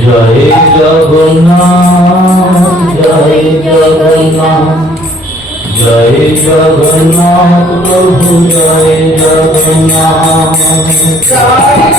জয় জগন্নাথ জয় জগন্নাথ জয় জগন্নাথ প্রভু জয় জগন্নাথ জয়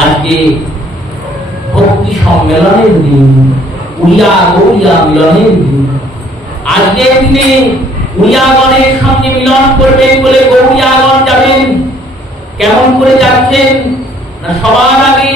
আজকে ভক্তি সম্মেলনের দিন, উড়িয়া গৌরিয়া মিলনের দিন। আজকের দিনে উড়িয়াগণের সঙ্গে মিলন করবেন বলে গৌরিয়াগণ যাবেন। কেমন করে যাচ্ছেন না, সবার আগে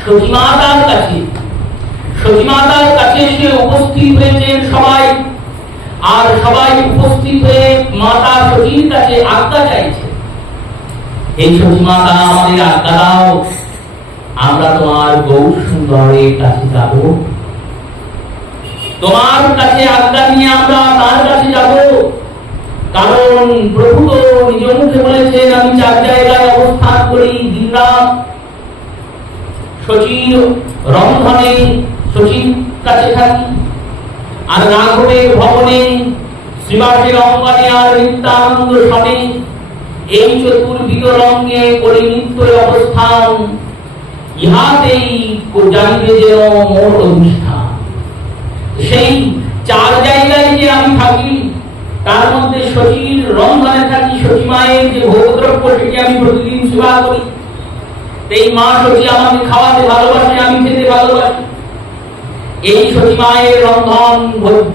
সতীমাতার কাছে, সতীমাতার কাছে এসে উপস্থিত হয়েছেন সবাই। আর সবাই উপস্থিত হয়ে মাতা সতীর কাছে আজ্ঞা চাইছে, এই সতীমাতা আমাদের আজ্ঞা দাও, আমরা তোমার গৌর সুন্দরের কাছে যাব, তোমার কাছে আজ্ঞা নিয়ে আমরা তার কাছে যাব। কারণ প্রভু তো নিজ মুখে বলেছেন, আমি 4 জায়গায় অবস্থান করি দিনরাত, শচীর রন্ধনে শচীর কাছে থাকি, আর রাঘবের ভবনে, শ্রীবাসের অঙ্গনে, আর নিত্যানন্দ সনে, এই চতুর্বিধ রঙ্গে করি নিত্য অবস্থান। ইহাতেই জানিবে যে মোর অধিষ্ঠান। সেই 4 জায়গায় যে আমি থাকি, তার মধ্যে শচীর রন্ধনে থাকি, শচী মায়ের যে ভোগদ্রব্য সেটি আমি প্রতিদিন সেবা করি। এই মা শচী আমাকে খাওয়াতে ভালোবাসে, আমি খেতে ভালোবাসি। এই শচী মায়ের রন্ধন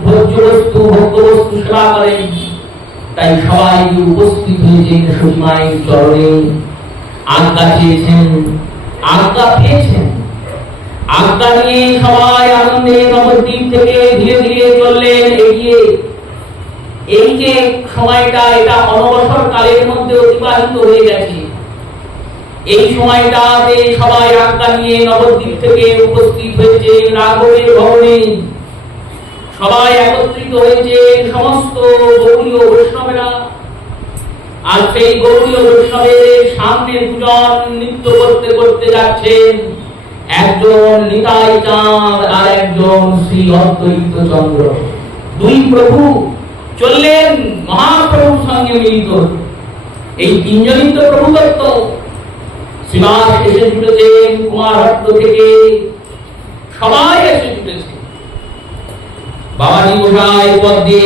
ভোজ্য বস্তু, ভোগ্য বস্তু সেবা করেন। তাই সবাই উপস্থিত হয়েছেন শচী মায়ের চরণে, আজ্ঞা চেয়েছেন, আজ্ঞা পেয়েছেন। আজ্ঞা নিয়ে সবাই আনন্দে নবদ্বীপ থেকে ধীরে ধীরে চললেন এগিয়ে। এই যে সময়টা, এটা অনবসর কালের মধ্যে অতিবাহিত হয়ে গেছে। এই সময়টাতে সবাই আজ্ঞা নিয়ে নবদ্বীপ থেকে উপস্থিত হয়েছে রাঘবের ভবনে। সবাই একত্রিত হয়েছে, সমস্ত গৌরীয় বৈষ্ণবেরা। আর সেই গৌরীয় বৈষ্ণবের সামনে দুজন নৃত্য করতে করতে যাচ্ছেন, একজন নিতাই চাঁদ আর একজন শ্রী অদ্বৈত চন্দ্র। 2 প্রভু চললেন মহাপ্রভুর সঙ্গে মিলিত। এই 3 জনই তো প্রভু দত্ত। শ্রীবাস এসে জুটেছেন, কুমারহট্ট থেকে সবাই এসে জুটেছে। বাবাজি গোসাই পদ্মে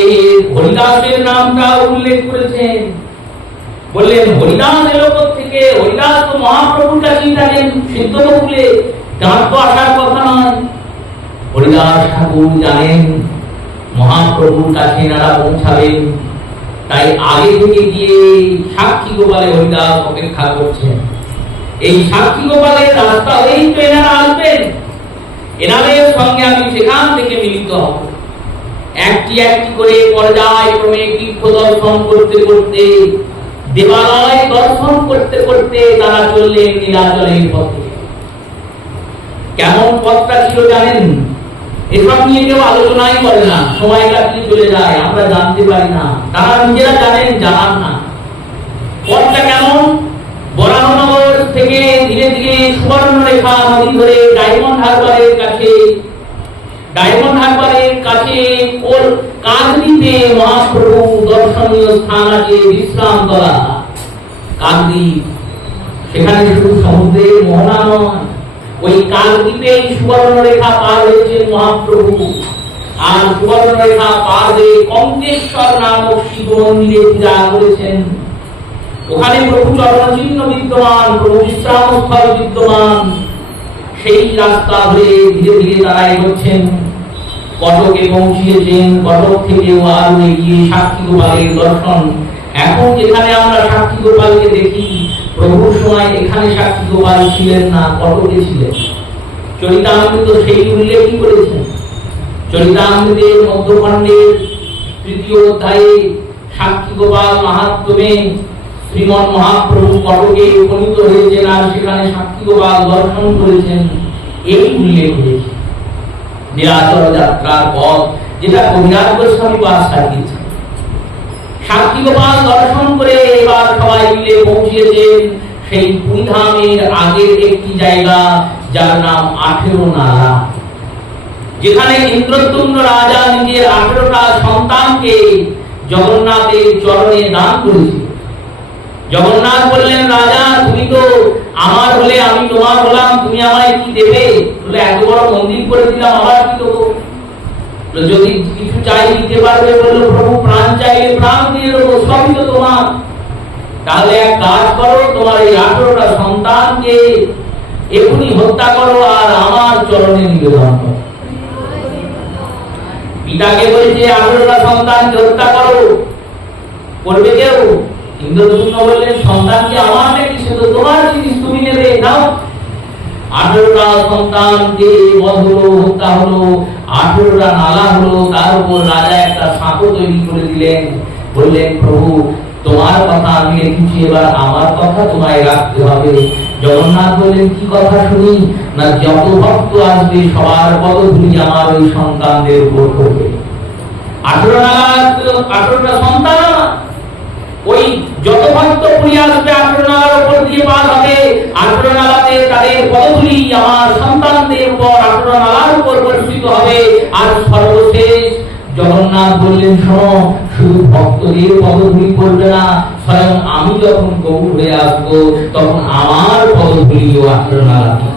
হরিদাসের নামটা উল্লেখ করেছেন, বললেন হরিদাস এলো থেকে। হরিদাস তো মহাপ্রভুর কাছেই থাকেন, সিদ্ধ বকুলে, তার তো আসার কথা নয়। হরিদাস ঠাকুর জানেন মহাপ্রভুর কাছে এনারা পৌঁছাবেন, তাই আগে থেকে গিয়ে সাক্ষী গোপালে হরিদাস অপেক্ষা করছেন। এই সাক্ষী গোপালের রাস্তা হয়েই তো এনারা আসবেন, এনাদের সঙ্গে আমি সেখান থেকে মিলিত হব। একটি একটি করে পর্যায়ক্রমে তীর্থ দর্শন করতে করতে, দেবালয় দর্শন করতে করতে তারা চললেন নীলাচলের পথে। কেমন পথটা ছিল জানেন? এসব নিয়ে কেউ আলোচনাই করে না, সময় কাটিয়ে চলে যায়, আমরা জানতে পারি না, তারা নিজেরা জানেন, জানান না। পথটা কেমন? বরাহনগর থেকে ধীরে ধীরে সুবর্ণরেখা নদী ধরে ডায়মন্ড হারবারের কাছে, ডায়মন্ড হারবারের কাছে কাকদ্বীপে মহাপ্রভু দর্শনীয় স্থান আছে, বিশ্রাম করা কাকদ্বীপ। সেখানে শুধু সমুদ্রের মোহনা নয়, ওই কাকদ্বীপে সুবর্ণরেখা পার হয়েছে মহাপ্রভু। আর সুবর্ণরেখা পার হয়ে কঙ্কেশ্বর নামক শিব মন্দিরে পূজা করেছেন। ওখানে প্রভু চরণ চিহ্ন বিদ্যমান, প্রভু বিশ্রামস্থল বিদ্যমান। সেই রাস্তা ধরে ধীরে ধীরে তারা এগোচ্ছেন, কটকে পৌঁছিয়েছেন। কটক থেকেও আরো এগিয়ে সাক্ষী গোপালের দর্শন। এখন যেখানে আমরা সাক্ষী গোপালকে দেখি, প্রভুর সময় এখানে সাক্ষী গোপাল ছিলেন না, কটকে ছিলেন। চরিতামৃত সেই উল্লেখই করেছেন। চরিতামৃতের মধ্যখণ্ডের ৩য় অধ্যায়ে সাক্ষী গোপাল মাহাত্ম্যে শ্রীমন মহাপ্রভু কটকে উপনীত হয়েছেন আর সেখানে সাক্ষী গোপাল দর্শন করেছেন, এই উল্লেখ হয়েছে। নীলাচল যাত্রার পথ যেটা কবিরাজ গোস্বামী পাঠ সাজিয়েছেন। সাক্ষী গোপাল দর্শন করে এবার সবাই মিলে পৌঁছিয়েছেন সেই পুরীধামের আগের একটি জায়গা, যার নাম 18 নালা, যেখানে ইন্দ্রদ্যুম্ন রাজা নিজের 18টা সন্তানকে জগন্নাথের চরণে দান করেছিল। জগন্নাথ বললেন, রাজা তুমি তো আমার হলে, আমি তোমার হলাম, তুমি আমায় কি দেবে? বলে, এত বড় মন্দির করে দিলাম, আবার কি দেবো? যদি কিছু চাই দিতে পারবে? বললো, প্রভু প্রাণ চাইলে প্রাণ দিয়ে দেবো, সবই তো তোমার। তাহলে এক কাজ করো, তোমার এই 18টা সন্তানকে এখনই হত্যা করো আর আমার চরণে নিবেদন করো। পিতাকে বলছে 18টা সন্তানকে হত্যা করো, করবে কেউ? ইন্দ্রদ্যুম্ন বললেন, সন্তান কি আমার নাকি? সে তো তোমার জিনিস, তুমি নেবে, নাও। 18টা সন্তানকে বধ হলো, হত্যা হলো, 18টা নালা হলো। তার উপর রাজা একটা সাঁকো তৈরি করে দিলেন। বললেন, প্রভু তোমার কথা আমি রেখেছি, এবার আমার কথা তোমায় রাখতে হবে। জগন্নাথ বললেন, কি কথা শুনি? না, যত ভক্ত আসবে সবার পদধূলি আমার ওই সন্তানদের উপর পড়বে। 18টা সন্তান, ওই যত ভক্ত পুরী আসবে 18 নালার উপর দিয়ে পার হবে। 18 নালাতে তাদের পদধূলি আমার সন্তানদের উপর 18 নালার উপর বর্ষিত হবে। আর সর্বশেষ জগন্নাথ বললেন, শোনো, শুধু ভক্তদের পদধূলি পড়বে না, স্বয়ং আমি যখন গৌর হয়ে আসবো তখন আমার পদধূলিও 18 নালাতে।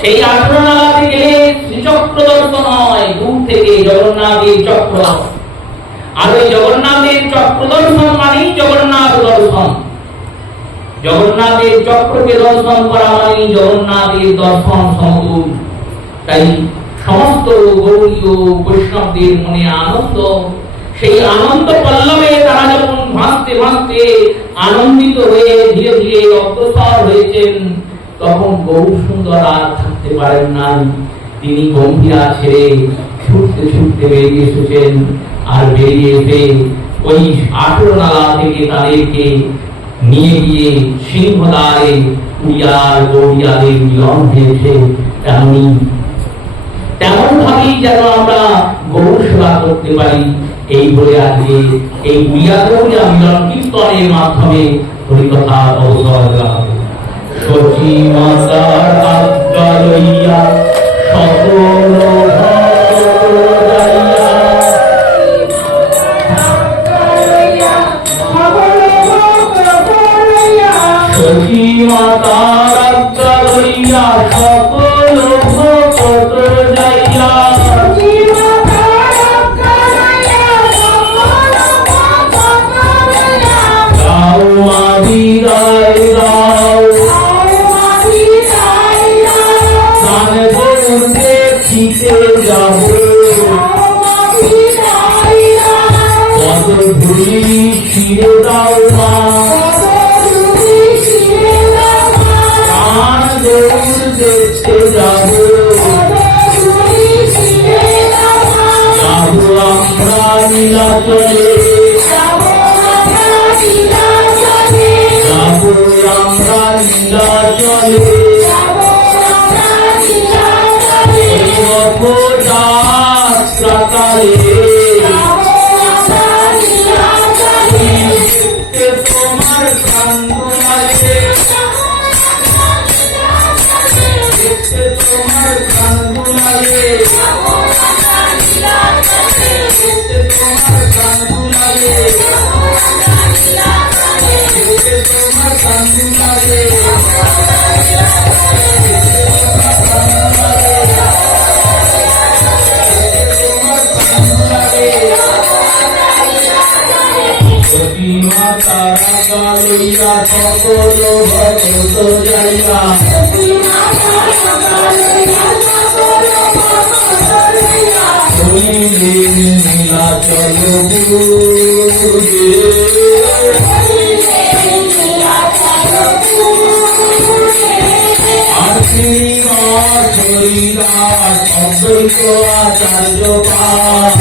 সেই 18 নালাতে গেলে শ্রীচক্র দর্শন হয়, দূর থেকে জগন্নাথের চক্র। আর ওই জগন্নাথের চক্র দর্শন মানেই জগন্নাথ দর্শন। জগন্নাথের চক্রকে দর্শন করা মানেই জগন্নাথের দর্শন সমতুল। তাই সমস্ত গৌরীয় বৈষ্ণবদের মনে আনন্দ। সেই আনন্দ পল্লবে তারা যখন ভাসতে ভাসতে আনন্দিত হয়ে ধীরে ধীরে অগ্রসর হয়েছেন, তখন গৌর সুন্দর আর থাকতে পারেন নাই। তিনি গম্ভীরা ছেড়ে ছুটতে ছুটতে বেরিয়ে এসেছেন। আর বেরিয়ে এসে ওই 18 নালা থেকে তাদেরকে নিয়ে গিয়ে সিংহদ্বারে উড়িয়ার গৌরিয়াদের মিলন হয়েছে। তেমন ভাবেই যেন আমরা গৌর সেবা করতে পারি, এই বলে আজকে এই উড়িয়া গৌরিয়া মিলন কীর্তনের মাধ্যমে হরিকথা অবসর দেওয়া হবে। সচি মাতার আজ্ঞা লইয়া সকল মাতার আজ্ঞা লইয়া সকল ভক্ত যাইয়া, রাও মাদি রায় রাও, প্রাণ গৌর দেখিতে যাব, পদধূলি শিরে দাও মা, দেখতে যাব, যাবো আমরা নীলাচলে, যাবো আমরা নীলাচলে, যাত্রাকালে তোমার প্রাঙ্গণে, তোমার প্রাঙ্গণে, তোমার প্রাঙ্গণে, তোমার প্রাঙ্গণে, তোমার প্রাঙ্গণে। সকল ভক্ত যাইয়া শনিলেন নীলাচল গুরুদেব শ্রীনিবাস হরিদাস অদ্বৈত আচার্য পাঠ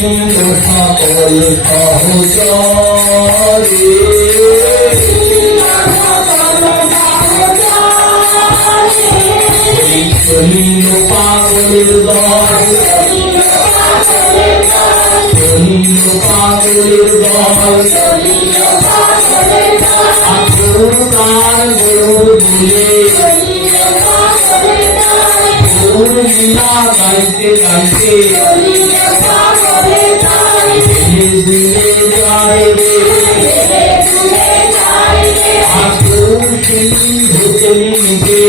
নীল সকল সহচরে চলিল পাগলের দল চলিল পাগলের দল তার গরুর বলে গরুর লীলা গাইতে গাইতে দূরে যায় রে ঠাকুর সিংহতে মিলতে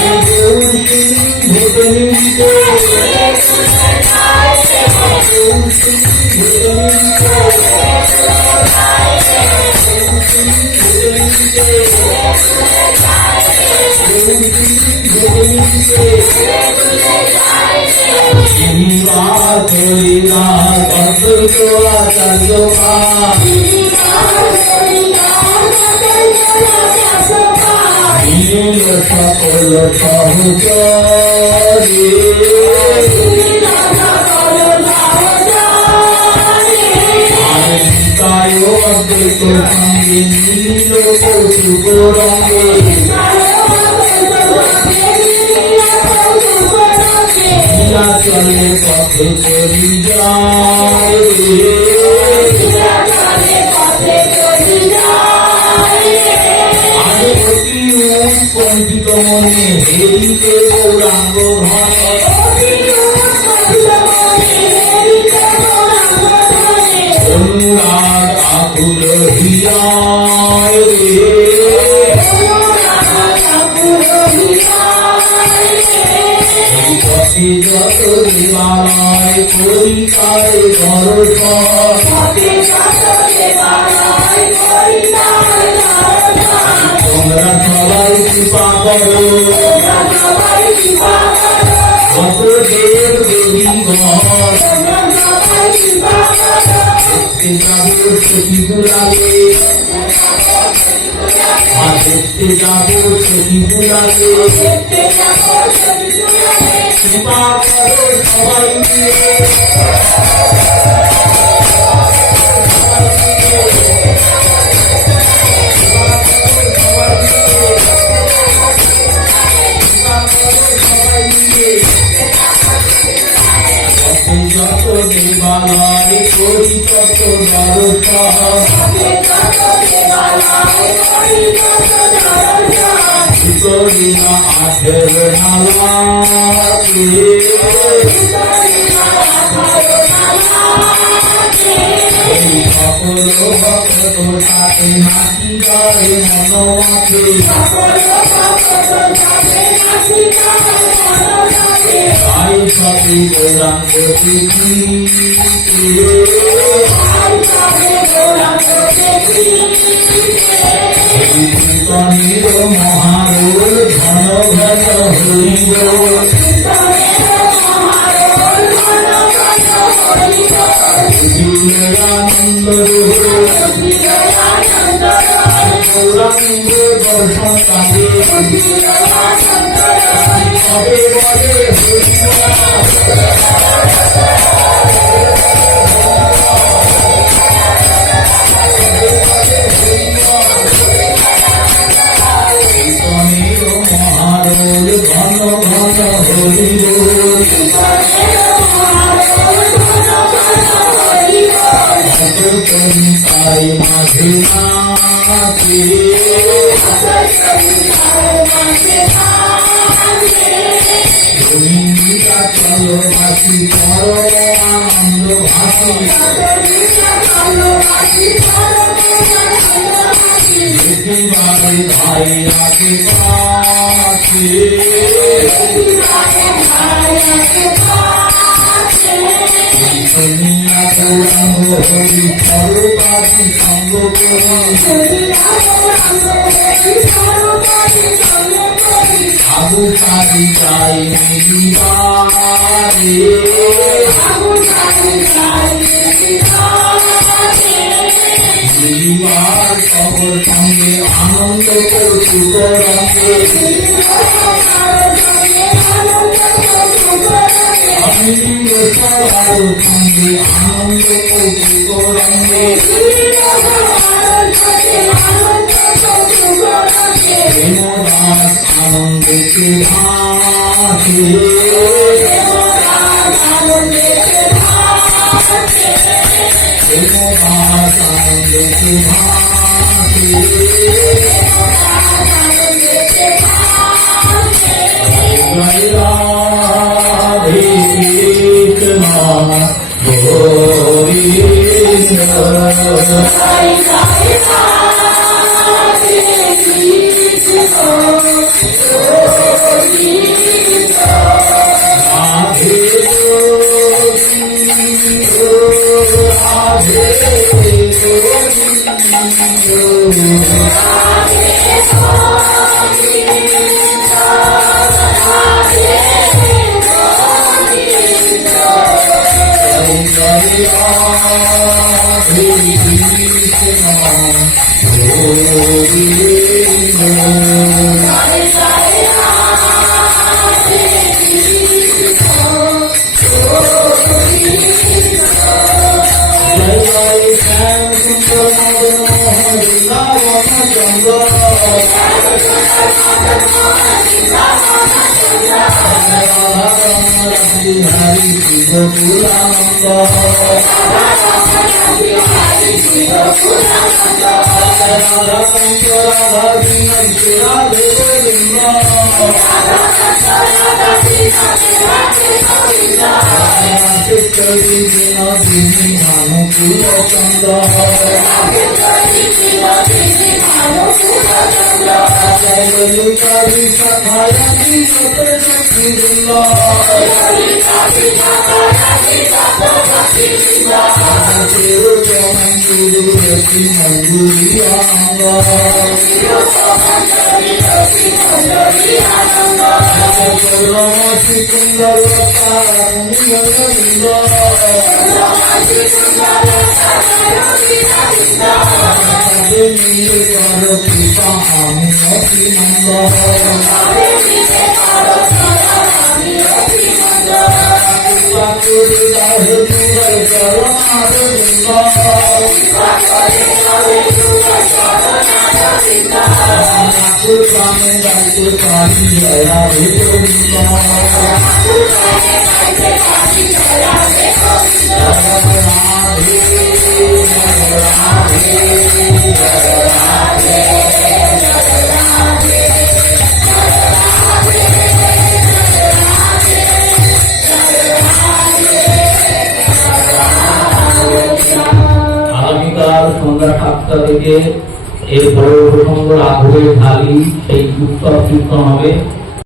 ঠাকুর সিংহতে মিলতে ঠাকুর সিংহতে মিলতে শ্রীনিবাস হরিদাস অদ্বৈত আচার্য পাঠ নীল সকল সহচরে আর নিতায় অদ্বৈত সঙ্গে নীল কৌতুক রঙ্গে নীলাচলের পথে চলি যায় রে আগে অতি উৎকণ্ঠিত মনে হেরিতে গৌরাঙ্গ ধনে অনুরাগ আকুল হিয়ায় রে পথে যত দেবালয় করিতারে দর্শন তোমরা সবাই কৃপা করো কত দেব দেবীগণ দেখতে যাবো সখী বুলালে দেখতে যাবো সখী বুলালে কৃপা করো সবাই মিলে যত দেবালয় করি তত দর্শন আঠের নালা সকল ভক্ত সাথে নাচি গায়ে মনোমাতে তাই সবে গৌরাঙ্গ কীর্তনের মহারোল ঘন ঘন হরিব আনন্দ গৌরাঙ্গ দর্শন কাজে সবে বলে মহারোল ঘন ঘন হরিব তাই মাঝে নাচে গোবিন্দা চলো ভাসি পরম আনন্দ ভাসি দেখিবারে ভাই আগে পাছে গৌরাঙ্গ হরি সর্বাধি সঙ্গ করি আবু সারি যাই মিলিবারে মিলিবার সবর সঙ্গে আনন্দ কৌতুক রঙ্গে অমিলিঙ্গ সবার সঙ্গে আনন্দ কৌতুক রঙ্গে প্রেমরাস আনন্দেতে ভাসে প্রেমরাস আনন্দেতে ভাসে জয় রাধে কৃষ্ণ সন্ধ্যা 7টা থেকে এই বড় প্রসঙ্গ রাঘবের ঢালি সেই উৎসব কীর্তন হবে।